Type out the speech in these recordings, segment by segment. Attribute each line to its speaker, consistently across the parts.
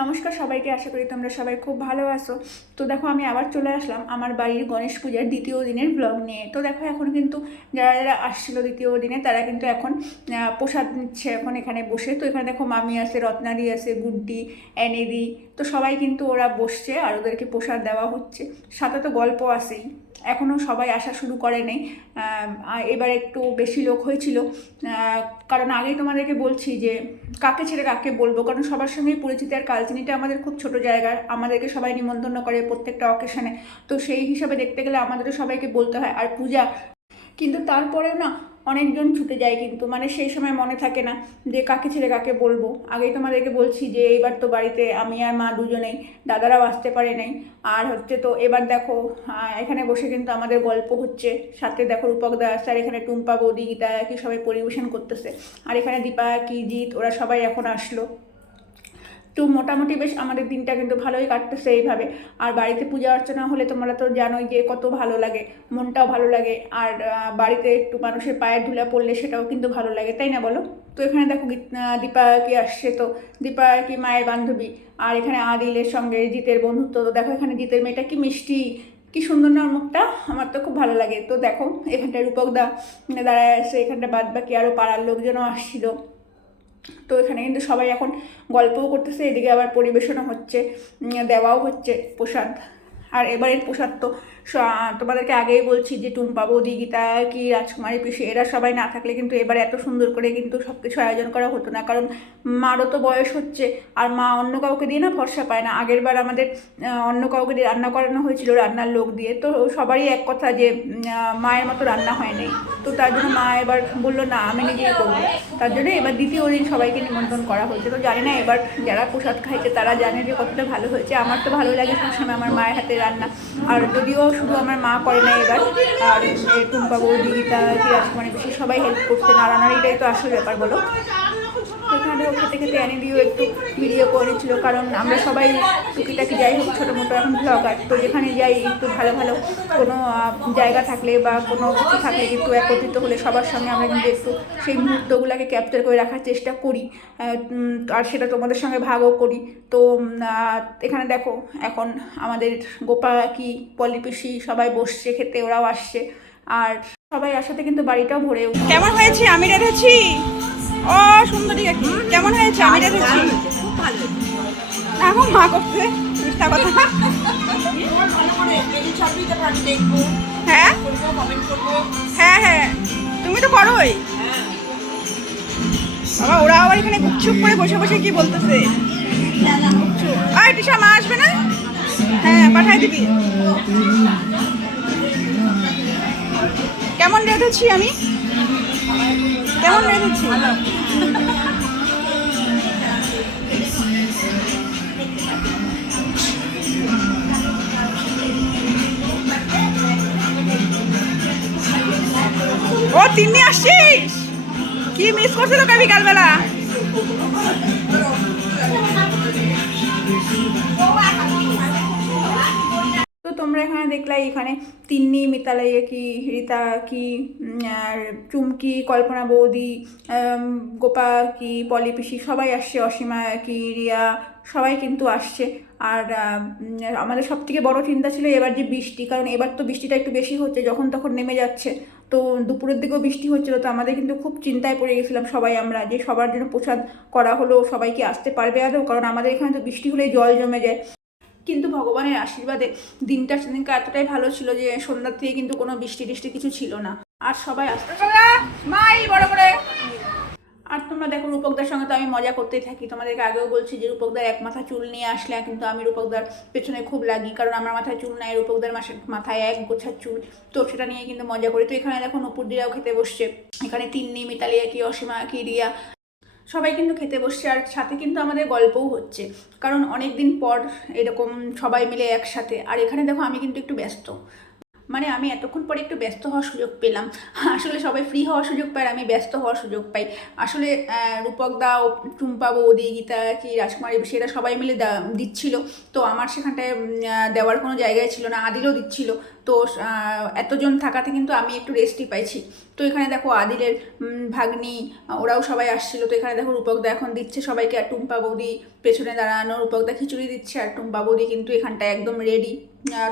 Speaker 1: নমস্কার সবাইকে, আশা করি তোমরা সবাই খুব ভালো আছো। তো দেখো, আমি আবার চলে আসলাম আমার বাড়ির গণেশ পূজার দ্বিতীয় দিনের ব্লগ নিয়ে। তো দেখো, এখন কিন্তু যারা যারা আসছিল দ্বিতীয় দিনে, তারা কিন্তু এখন প্রসাদ নিচ্ছে এখন এখানে বসে। তো এখানে দেখো, মামি আছে, রত্নাদি আছে, গুড্ডি, অ্যানেদি। তো সবাই কিন্তু ওরা বসছে আর ওদেরকে প্রসাদ দেওয়া হচ্ছে। সাথে তো গল্প আছেই। এখনও সবাই আসা শুরু করে নেই। এবার একটু বেশি লোক হয়েছিল। কারণ আগেই তোমাদেরকে বলছি যে, কাকে ছেড়ে কাকে বলব? কারণ সবার সঙ্গেই পরিচিত আর কালচিনিটা আমাদের খুব ছোট জায়গা আমাদেরকে সবাই নিমন্ত্রণ করে প্রত্যেকটা অকেশনে তো সেই হিসাবে দেখতে গেলে আমাদেরও সবাইকে বলতে হয়, আর পূজা। কিন্তু তারপরেও না, অনেকজন ছুটে যায় কিন্তু মানে সেই সময় মনে থাকে না যে কাকে ছেড়ে কাকে বলব। আগেই তোমাদেরকে বলছি যে এইবার তো বাড়িতে আমি আর মা দুজনেই, দাদারাও আসতে পারে নাই। আর হচ্ছে তো এবার দেখো এখানে বসে কিন্তু আমাদের গল্প হচ্ছে। সাথে দেখো রূপকদা আসছে আর এখানে টুম্পা, বৌদি, গীতা, কি সবাই পরিবেশন করতেছে। আর এখানে দীপা, কি, জিৎ, ওরা সবাই এখন আসলো। তো মোটামুটি বেশ আমাদের দিনটা কিন্তু ভালোই কাটতেছে এইভাবে। আর বাড়িতে পূজা অর্চনা হলে তোমরা তো জানোই যে কত ভালো লাগে, মনটাও ভালো লাগে। আর বাড়িতে একটু মানুষের পায়ের ধুলা পড়লে সেটাও কিন্তু ভালো লাগে, তাই না বলো? তো এখানে দেখো দীপা কি আসছে তো। দীপা কি মায়ের বান্ধবী। আর এখানে আদিলের সঙ্গে জিতের বন্ধুত্ব। তো দেখো এখানে জিতের মেয়েটা কি মিষ্টি, কি সুন্দর না মুখটা? আমার তো খুব ভালো লাগে। তো দেখো এখানটা রূপক দা দাঁড়ায় আসছে এখানটা বাদ বাকি আরও পাড়ার লোকজনও আসছিল। তো এখানে কিন্তু সবাই এখন গল্পও করতেছে, এদিকে আবার পরিবেশনও হচ্ছে দেওয়াও হচ্ছে প্রসাদ। আর এবারের প্রসাদ তো তোমাদেরকে আগেই বলছি যে টুম্পা বৌদি, গীতা কি, রাজকুমারী, পিসি, এরা সবাই না থাকলে কিন্তু এবার এত সুন্দর করে কিন্তু সব কিছু আয়োজন করা হতো না। কারণ মারও তো বয়স হচ্ছে আর মা অন্য কাউকে দিয়ে না ভরসা পায় না। আগের বার আমাদের অন্য কাউকে দিয়ে রান্না করানো হয়েছিল রান্নার লোক দিয়ে। তো সবারই এক কথা যে মায়ের মতো রান্না হয় নাই। তো তার জন্য মা এবার বলল, না, আমি নিজেই করব। তার জন্য এবার দ্বিতীয় দিন সবাইকে নিমন্ত্রণ করা হয়েছে। তো জানি না এবার যারা প্রসাদ খাইছে তারা জানে যে কতটা ভালো হয়েছে। আমার তো ভালো লাগে সবসময় আমার মায়ের হাতে রান্না। আর যদিও শুধু আমার মা করে না এবার। আর টুম্পা বৌদি জিরাশি মানে বেশি সবাই হেল্প করতে নাড়ানাড়িটাই তো আসল ব্যাপার বলো। এখানেও খেতে খেতে দিয়েও একটু ভিডিও করেছিল, কারণ আমরা সবাই টুকিটাকি যাই হোক ছোটো মোটো এখন ব্লগার তো যেখানে যাই একটু ভালো ভালো কোনো জায়গা থাকলে বা কোনো কিছু থাকলে একটু একত্রিত হলে সবার সঙ্গে আমরা কিন্তু একটু সেই মুহূর্তগুলোকে ক্যাপচার করে রাখার চেষ্টা করি আর সেটা তোমাদের সঙ্গে ভাগও করি। তো এখানে দেখো, এখন আমাদের গোপা কি পলিপিসি সবাই বসছে, খেতে ওরাও আসছে, আর সবাই আসাতে কিন্তু বাড়িটাও ভরে
Speaker 2: কেমন হয়েছে? আমি রেঁধেছি? ও, সুন্দরী কেমন হয়েছে? আমি রেঁধেছি এখন মা করছে। মিথ্যা কথা। হ্যাঁ? হ্যাঁ হ্যাঁ। তুমি তো করোই। বাবা, ওরা আবার এখানে গুপচুপ করে বসে বসে কি বলতেছে? আয় টিশা মা আসবে না? হ্যাঁ পাঠাই দিবি। কেমন রেঁধেছি আমি? কেমন রেঁধেছি? ও তিন্নি আসছিস কি মিস করছে তোকে বিকালবেলা
Speaker 1: তো তোমরা এখানে দেখলে এখানে তিন্নি মিতালাই কি, রীতা কি আর চুমকি, কল্পনা বৌদি গোপা কি, পলি পিসি সবাই আসছে, অসীমা কি, রিয়া সবাই কিন্তু আসছে। আর আমাদের সব থেকে বড়ো চিন্তা ছিল এবার যে বৃষ্টি, কারণ এবার তো বৃষ্টিটা একটু বেশি হচ্ছে যখন তখন নেমে যাচ্ছে। তো দুপুরের দিকেও বৃষ্টি হচ্ছিল, তো আমাদের কিন্তু খুব চিন্তায় পড়ে গেছিলাম সবাই আমরা যে সবার জন্য প্রসাদ করা হলো, সবাই কি আসতে পারবে আদৌ? কারণ আমাদের এখানে তো বৃষ্টি হলেই জল জমে যায়। কিন্তু ভগবানের আশীর্বাদে দিনটা সেদিনকে এতটাই ভালো ছিল যে সন্ধ্যার থেকে কিন্তু কোনো বৃষ্টি টিষ্টি কিছু ছিল না। আর সবাই আসতে
Speaker 2: মাই বড় করে।
Speaker 1: আর তোমরা দেখো রূপকদার সঙ্গে তো আমি মজা করতেই থাকি। তোমাদেরকে আগেও বলছি যে রূপকদার এক মাথা চুল নিয়ে আসলে কিন্তু আমি রূপকদার পেছনে খুব লাগি, কারণ আমার মাথায় চুল নাই, রূপকদার মাথায় এক গোছার চুল। তো সেটা নিয়ে কিন্তু মজা করি। তো এখানে দেখো নপুর দিরাও খেতে বসছে। এখানে তিন্নি মিতালিয়া কি অসীমা কি রিয়া সবাই কিন্তু খেতে বসছে আর সাথে কিন্তু আমাদের গল্পও হচ্ছে। কারণ অনেক দিন পর এরকম সবাই মিলে একসাথে। আর এখানে দেখো আমি কিন্তু একটু ব্যস্ত। মানে আমি এতক্ষণ পরে একটু ব্যস্ত হওয়ার সুযোগ পেলাম। আসলে সবাই ফ্রি হওয়ার সুযোগ পায় আমি ব্যস্ত হওয়ার সুযোগ পাই। আসলে রূপক দা, টুম্পা বৌদি, গীতা কি, রাজকুমারী, সেটা সবাই মিলে দিচ্ছিল। তো আমার সেখানটায় দেওয়ার কোনো জায়গায় ছিল না, আদিলও দিচ্ছিল। তো এতজন থাকাতে কিন্তু আমি একটু রেস্টই পাইছি। তো এখানে দেখো আদিলের ভাগ্নি, ওরাও সবাই আসছিল। তো এখানে দেখো রূপকদা এখন দিচ্ছে সবাইকে আর টুম্পা বৌদি পেছনে দাঁড়ানো রূপকদা খিচুড়ি দিচ্ছে আর টুম্পা বৌদি কিন্তু এখানটায় একদম রেডি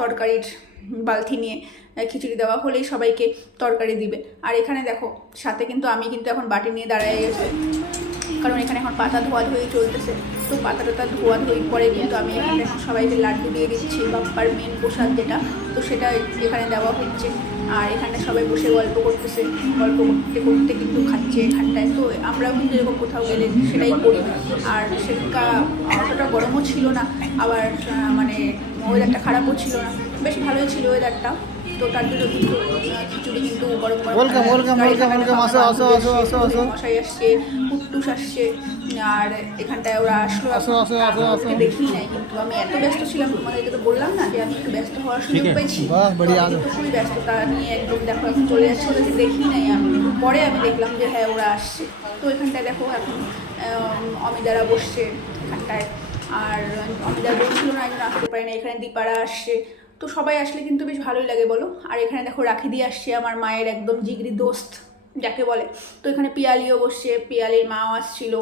Speaker 1: তরকারির বালতি নিয়ে খিচুড়ি দেওয়া হলেই সবাইকে তরকারি দিবে। আর এখানে দেখো, সাথে কিন্তু আমি কিন্তু এখন বাটি নিয়ে দাঁড়ায় গেছে কারণ এখানে এখন পাতা ধোয়া ধুয়ে চলতেছে। তো পাতা টাতা ধোয়া ধুই পরে কিন্তু আমি এখানে এখন সবাইকে লাড্ডু দিয়ে দিচ্ছি বাপ্পার মেন প্রসাদ যেটা, তো সেটা এখানে দেওয়া হচ্ছে। আর এখানে সবাই বসে গল্প করতেছে, গল্প করতে করতে কিন্তু খাচ্ছে এখানটায়। তো আমরাও কিন্তু এরকম কোথাও গেলে সেটাই করি। আর সেটা অতটা গরমও ছিল না, আবার মানে ওয়েদারটা খারাপও ছিল না। বেশ ভালোই ছিল ওয়েদারটা তো তার জন্য কিন্তু খিচুড়ি কিন্তু গরম
Speaker 3: welcome,
Speaker 1: এখানে
Speaker 3: welcome,
Speaker 1: আমার
Speaker 3: আসো, আসো, আসো, আসো, আসো।
Speaker 1: মশাই আসছে কুট্টুস আসছে আর এখানটায় ওরা আসলো।
Speaker 3: আসো, আসো, আসো, আসো।
Speaker 1: দেখি নাই কিন্তু আমি এত ব্যস্ত ছিলাম তোমাদেরকে তো বললাম না যে আমি একটু ব্যস্ত হওয়ার সুযোগ পেয়েছি। খুবই ব্যস্ততা নিয়ে একদম দেখো এখন চলে যাচ্ছে ওদেরকে দেখি নাই আমি। পরে আমি দেখলাম যে হ্যাঁ ওরা আসছে। তো এখানটায় দেখো এখন আম, অমিতারা বসছে এখানটায়। আর অমিতার বলছিল না একজন আসতে পারে না এখানে দীপারা আসছে। তো সবাই আসলে কিন্তু বেশ ভালোই লাগে, বলো। আর এখানে দেখো রাখি দিয়ে আসছে, আমার মায়ের একদম জিগরি দোস্ত। যাকে বলে। তো এখানে পিয়ালিও বসছে, পিয়ালির মাও আসছিল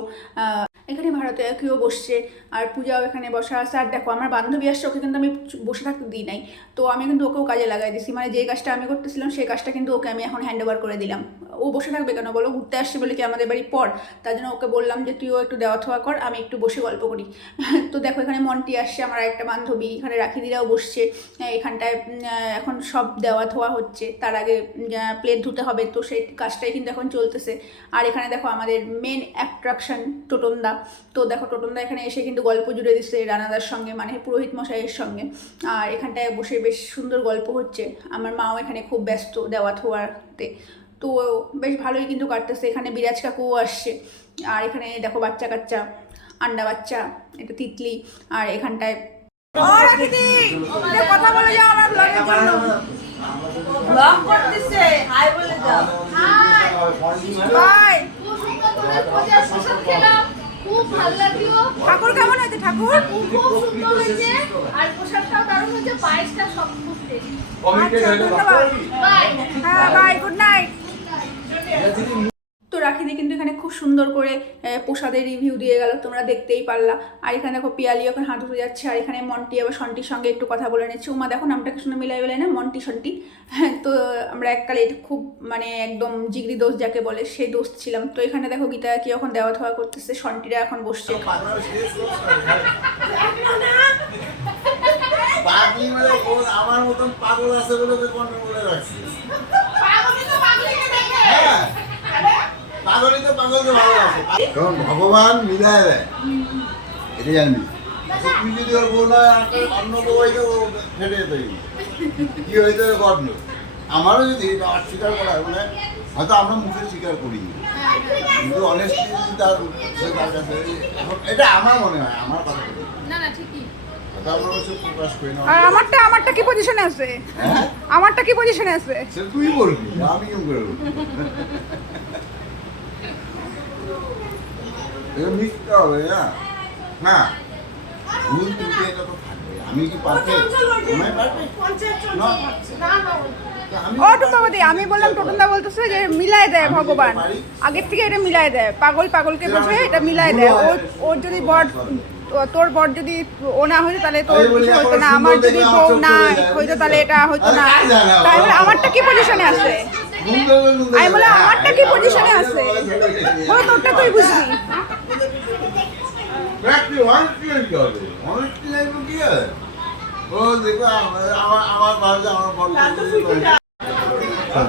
Speaker 1: এখানে ভারতে কেউ বসছে, আর পূজাও এখানে বসা আছে। আর দেখো, আমার বান্ধবী আসছে, ওকে কিন্তু আমি বসে থাকতে দিই নাই। তো আমি কিন্তু ওকেও কাজে লাগাই দিছি। মানে যে কাজটা আমি করতেছিলাম, সেই কাজটা কিন্তু ওকে আমি এখন হ্যান্ড ওভার করে দিলাম। ও বসে থাকবে কেন বলো? ঘুরতে আসছে বলে কি আমাদের বাড়ি পর? তার জন্য ওকে বললাম যে, তুইও একটু দেওয়া থোয়া কর, আমি একটু বসে গল্প করি। তো দেখো, এখানে মন্টি আসছে, আমার একটা বান্ধবী। এখানে রাখিদিরাও বসছে। এখানটায় এখন সব দেওয়া থোয়া হচ্ছে। তার আগে প্লেট ধুতে হবে। তো সেই কাজটাই কিন্তু এখন চলতেছে। আর এখানে দেখো আমাদের মেন অ্যাট্রাকশন টোটনদা তো দেখো টোটনদা এখানে এসে কিন্তু গল্প জুড়ে দিচ্ছে রানাদার সঙ্গে মানে পুরোহিত মশাইয়ের সঙ্গে। আর এখানটায় বসে বেশ সুন্দর গল্প হচ্ছে। আমার মাও এখানে খুব ব্যস্ত দেওয়া থোয়াতে। তো বেশ ভালোই কিন্তু কাটতেছে। এখানে বিরাজ কাকুও আসছে। আর এখানে দেখো বাচ্চা কাচ্চা আন্ডা বাচ্চা এটা তিতলি। আর এখানটায়
Speaker 2: কথা বলে যাও আমার ব্লগের জন্য। ব্লগ করতেছে হাই বলে যাও ঠাকুর কেমন হয়েছে ঠাকুর?
Speaker 4: খুব খুব সুন্দর হয়েছে আর পোশাকটাও দারুণ হয়েছে পায়েসটা সব খুব tasty।
Speaker 2: আচ্ছা ধন্যবাদ। হ্যাঁ বাই গুড নাইট
Speaker 1: রাখিদি কিন্তু এখানে খুব সুন্দর করে প্রসাদের রিভিউ দিয়ে গেল, তোমরা দেখতেই পারলা। আর এখানে দেখো পিয়ালি ওখানে হাত ধুতে যাচ্ছে, আর এখানে মন্টি আবার সন্টির সঙ্গে একটু কথা বলে নিচ্ছে। উমা, দেখো নামটাকে শুনে মিলাই বেলাই না? মন্টি সন্টি। হ্যাঁ তো আমরা এককালে খুব মানে একদম জিগরি দোষ যাকে বলে সেই দোষ ছিলাম। তো এখানে দেখো গীতা কি এখন দেওয়া থাওয়া করতেছে, সন্টিরা এখন বসছে।
Speaker 5: মানে আমার মতন পাগল আছে বলে তো বলে রাখছিস হ্যাঁ পাগলই তো পাগলকে ভালো আছে। কারণ ভগবান মিলায় দেয়। এটা জানবি আচ্ছা, তুই যদি ওর বউ না অন্য বউ হইতো ও ফেটে যেত। কি হইতো গর্ব আমারও যদি এটা অস্বীকার করা হয় মানে হয়তো আমরা মুখে স্বীকার করি। কিন্তু অনেস্টলি তার তার কাছে এটা আমার মনে হয় আমার কথা।
Speaker 4: না না ঠিকই।
Speaker 2: আর আমারটা আমারটা কি পজিশনে আছে?
Speaker 5: হ্যাঁ?
Speaker 2: আমারটা কি পজিশনে আছে?
Speaker 5: সে তুই বলবি আমি কেমন করে বলব এটা মিথ্যা হবে না? না। ভুল ত্রুটি এটা তো থাকবে। আমি কি পারফেক্ট আমি পারফেক্ট না আমি
Speaker 2: ও টুকাবদি আমি বললাম টোটনদা বলতেছে যে মিলায় দেয় ভগবান। আগের থেকে এটা মিলায় দেয়। পাগল পাগলকে বোঝে এটা মিলায় দেয়। ওর ওর যদি বট তোর বর যদি ও না হইতো তাহলে তোর কিছু হইতো না। আমার যদি বউ না হইতো তাহলে এটা হইতো না। বলে আমারটা কি পজিশনে আছে? আমি বললাম,
Speaker 5: হ্যাঁ,
Speaker 2: আমারটা কি
Speaker 5: আমি
Speaker 2: আছে?
Speaker 5: বলে
Speaker 2: বলো তোরটা তুই বুঝবি।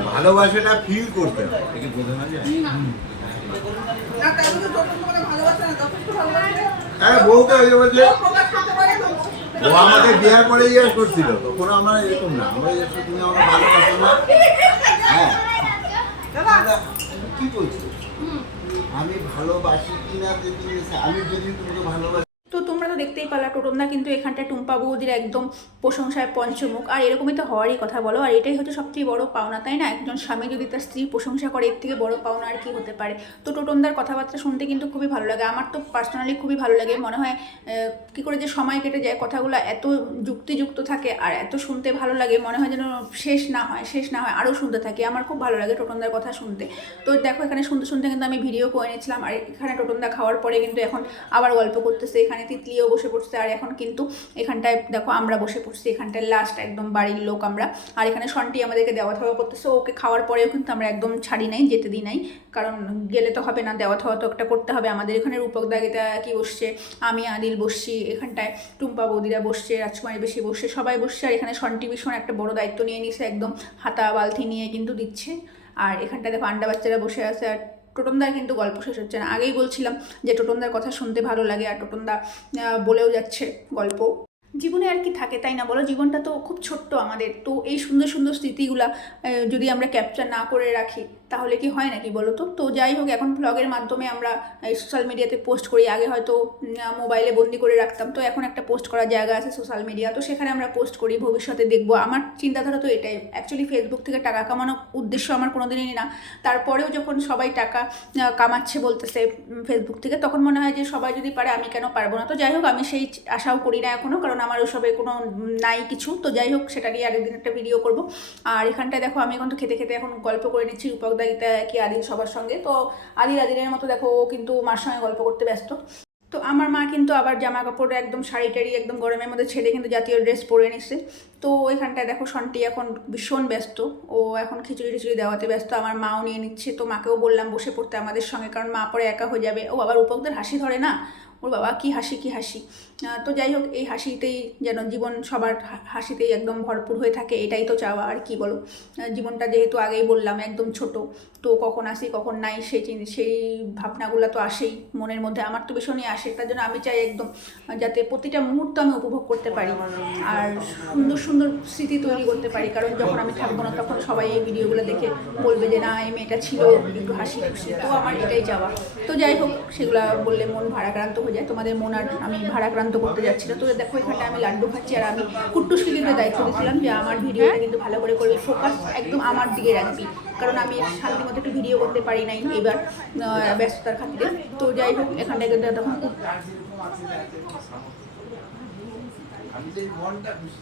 Speaker 5: ভালোবাসাটা ফিল করতে হয়। হ্যাঁ বউকে ওই যে বলছে ও আমাকে বিয়ার পরে জিজ্ঞেস করছিল তখন আমরা এরকম না। আমরা জিজ্ঞেস তুমি আমাকে ভালোবাসো না। হ্যাঁ। কি বলছো? আমি ভালোবাসি কিনা যে তুমি আমি যদি তোমাকে ভালোবাসি
Speaker 1: দেখতেই পারলা টোটনদা, কিন্তু এখানটা টুম্পা বৌদির একদম প্রশংসায় পঞ্চমুখ। আর এরকমই তো হওয়ারই কথা বলো, আর এটাই হচ্ছে সবচেয়ে বড় পাওনা, তাই না? একজন স্বামী যদি তার স্ত্রী প্রশংসা করে, এর থেকে বড় পাওনা আর কি হতে পারে? তো টোটনদার কথাবার্তা শুনতে কিন্তু খুবই ভালো লাগে। আমার তো পার্সোনালি খুবই ভালো লাগে। মনে হয় কি করে যে সময় কেটে যায়, কথাগুলো এত যুক্তিযুক্ত থাকে আর এত শুনতে ভালো লাগে, মনে হয় যেন শেষ না হয়, শেষ না হয়, আরও শুনতে থাকি। আমার খুব ভালো লাগে টোটনদার কথা শুনতে। তো দেখো, এখানে শুনতে শুনতে কিন্তু আমি ভিডিও করে নিয়েছিলাম আর এখানে টোটনদা খাওয়ার পরে কিন্তু এখন আবার গল্প করতেছে, এখানে তিতলিও বসে পড়ছে, আর এখন কিন্তু এখানটায় দেখো আমরা বসে পড়ছি, এখানটায় লাস্ট একদম বাড়ির লোক আমরা। আর এখানে সন্টি আমাদেরকে দেওয়া থাওয়া করতেছে, ওকে খাওয়ার পরেও কিন্তু আমরা একদম ছাড়ি নাই, যেতে দিই নাই। কারণ গেলে তো হবে না দেওয়া থাওয়া তো একটা করতে হবে। আমাদের এখানে রূপক দাগিতা কি বসছে, আমি আদিল বসছি, এখানটায় টুম্পা বৌদিরা বসছে, রাজকুমারী বেশি বসছে, সবাই বসছে। আর এখানে সন্টি ভীষণ একটা বড় দায়িত্ব নিয়ে নিছে, একদম হাতা বালতি নিয়ে কিন্তু দিচ্ছে। আর এখানটায় দেখো আন্ডা বাচ্চারা বসে আছে, আর টোটনদার কিন্তু গল্প শেষ হচ্ছে না। আগেই বলছিলাম যে টোটনদার কথা শুনতে ভালো লাগে আর টোটনদা বলেও যাচ্ছে গল্প। জীবনে আর কি থাকে, তাই না? বলো, জীবনটা তো খুব ছোট্ট আমাদের। তো এই সুন্দর সুন্দর স্মৃতিগুলা যদি আমরা ক্যাপচার না করে রাখি, তাহলে কি হয় নাকি বলো তো? তো যাই হোক, এখন ব্লগের মাধ্যমে আমরা সোশ্যাল মিডিয়াতে পোস্ট করি। আগে হয়তো মোবাইলে বন্দি করে রাখতাম। তো এখন একটা পোস্ট করার জায়গা আছে সোশ্যাল মিডিয়া তো সেখানে আমরা পোস্ট করি, ভবিষ্যতে দেখব। আমার চিন্তাধারা তো এটাই। অ্যাকচুয়ালি ফেসবুক থেকে টাকা কামানোর উদ্দেশ্য আমার কোনো দিনই না। তারপরেও যখন সবাই টাকা কামাচ্ছে বলতেছে ফেসবুক থেকে, তখন মনে হয় যে সবাই যদি পারে, আমি কেন পারব না? তো যাই হোক, আমি সেই আশাও করি না এখনও কারণ আমার ওসবে কোনো নাই কিছু। তো যাই হোক, সেটা নিয়ে আরেকদিন একটা ভিডিও করব। আর এখানটায় দেখো, আমি এখন তো খেতে খেতে এখন গল্প করে নিচ্ছি রূপক দাগিতা কি আদিল সবার সঙ্গে। তো আদিল, আদিলের মতো দেখো, ও কিন্তু মার সঙ্গে গল্প করতে ব্যস্ত। তো আমার মা কিন্তু আবার জামা কাপড় একদম শাড়ি টাড়ি একদম গরমের মধ্যে ছেড়ে কিন্তু জাতীয় ড্রেস পরে নিচ্ছে। তো এখানটায় দেখো সন্টি এখন ভীষণ ব্যস্ত। ও এখন খিচুড়ি টিচুড়ি দেওয়াতে ব্যস্ত। আমার মাও নিয়ে নিচ্ছে। তো মাকেও বললাম বসে পড়তে আমাদের সঙ্গে, কারণ মা পরে একা হয়ে যাবে। ও আবার উপকদের হাসি ধরে না? ওর বাবা কি হাসি কি হাসি? তো যাই হোক, এই হাসিতেই যেন জীবন সবার হাসিতেই একদম ভরপুর হয়ে থাকে। এটাই তো চাওয়া, আর কি বলো? জীবনটা যেহেতু আগেই বললাম, একদম ছোট। তো কখন আসি, কখন নাই, সেই সেই ভাবনাগুলো তো আসেই মনের মধ্যে। আমার তো ভীষণই আসে। তার জন্য আমি চাই একদম, যাতে প্রতিটা মুহূর্ত আমি উপভোগ করতে পারি। আর সুন্দর সুন্দর স্মৃতি তৈরি করতে পারি। কারণ যখন আমি থাকব না তখন সবাই এই ভিডিওগুলো দেখে বলবে যে না এই মেয়েটা ছিল। একটু হাসি খুশি। তো আমার এটাই চাওয়া। তো যাই হোক সেগুলো বললে মন ভারাক্রান্ত হয়ে যায়। তোমাদের মন আর আমি ভারাক্রান্ত করতে যাচ্ছি না তো দেখো এখানটা আমি লাড্ডু খাচ্ছি আর আমি কুট্টুসকে কিন্তু দায়িত্ব দিয়েছিলাম যে আমার ভিডিওটা কিন্তু ভালো করে করবি ফোকাস একদম আমার দিকে রাখবি। কারণ আমি শান্তি মতো একটু ভিডিও করতে পারি নাই এবার ব্যস্ততার খাতিরে। তো যাই হোক এখানটায় কিন্তু তখন
Speaker 5: আমি তো এই মনটা খুশি।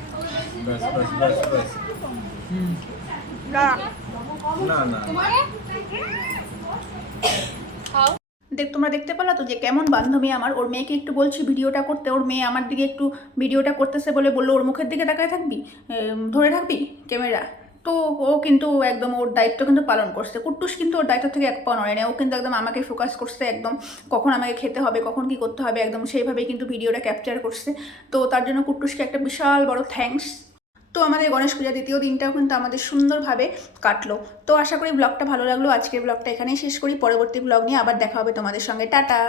Speaker 3: ব্যাস ব্যাস ব্যাস ব্যাস না। না
Speaker 1: দেখ তোমরা দেখতে পেলা তো যে কেমন বান্ধবী আমার। ওর মেয়েকে একটু বলছি ভিডিওটা করতে। ওর মেয়ে আমার দিকে একটু ভিডিওটা করতেছে বলে বলল ওর মুখের দিকে তাকায় থাকবি? ধরে থাকবি ক্যামেরা? তো ও কিন্তু একদম ওর দায়িত্ব কিন্তু পালন করছে। কুট্টুস কিন্তু ওর দায়িত্ব থেকে এক পা নড়ে না ও কিন্তু একদম আমাকে ফোকাস করছে একদম। কখন আমাকে খেতে হবে কখন কি করতে হবে একদম সেইভাবেই কিন্তু ভিডিওটা ক্যাপচার করছে। তো তার জন্য কুট্টুসকে একটা বিশাল বড় থ্যাঙ্কস তো আমাদের গণেশ পূজা দ্বিতীয় দিনটাও কিন্তু আমাদের সুন্দরভাবে কাটলো। তো আশা করি ব্লগটা ভালো লাগল। আজকের ব্লগটা এখানেই শেষ করি। পরবর্তী ব্লগ নিয়ে আবার দেখা হবে তোমাদের সঙ্গে। টাটা!